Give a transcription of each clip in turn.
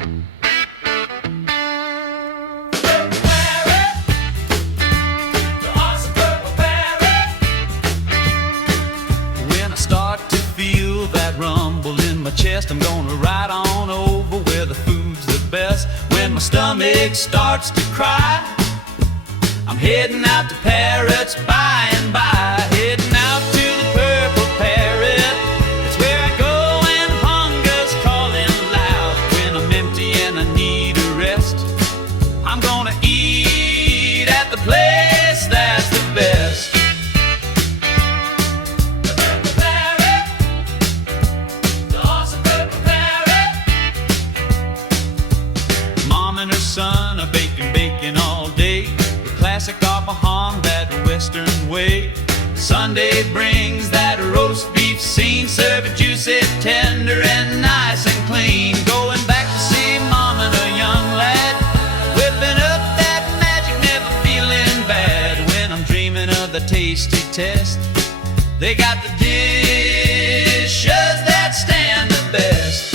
When I start to feel that rumble in my chest, I'm gonna ride on over where the food's the best. When my stomach starts to cry, I'm heading out to Parrots by and by. Heading out to the Purple Parrot. It's where I go when hunger's calling loud. When I'm empty and I need a rest, I'm gonna eat at the place that's the best. The Purple Parrot, the awesome Purple Parrot. Mom and her son are baking bacon all day. Classic Omaha, that western way. Sunday brings that roast beef scene, serve it juicy, tender, and nice and clean. Going back to see Mom and a young lad, whipping up that magic, never feeling bad. When I'm dreaming of the tasty test, they got the dishes that stand the best.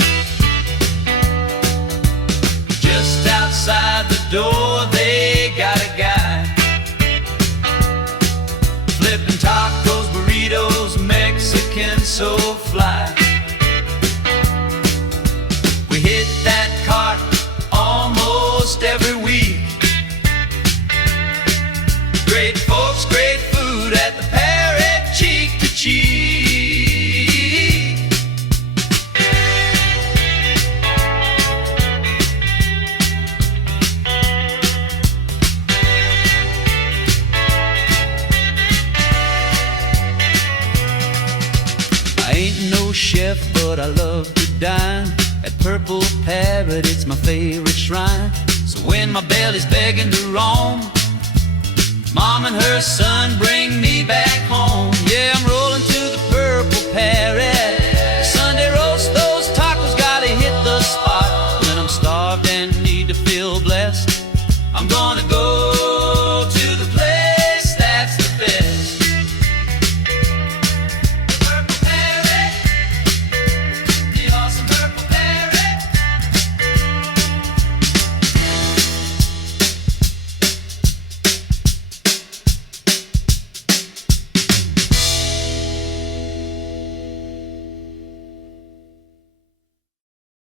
Just outside the door, they got a guy flipping tacos, burritos, Mexican, so fly. We hit that cart almost every week. Great folks, great food at the Parrot, cheek to cheek. I ain't no chef, but I love to dine at Purple Parrot, it's my favorite shrine. So when my belly's begging to roam, Mom and her son bring me back home. Yeah, I'm rolling to